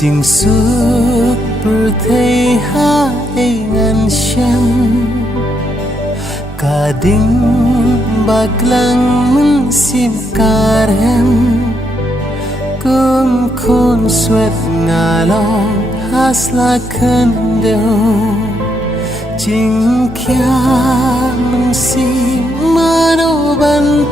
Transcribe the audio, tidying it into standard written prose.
Chinh suốt bờ thấy ha ai ngàn xem cả đinh bạc lăng mun sim karem cũng khôn suốt ngà lòng hasla khan đều Chinh kia mun sim mano ban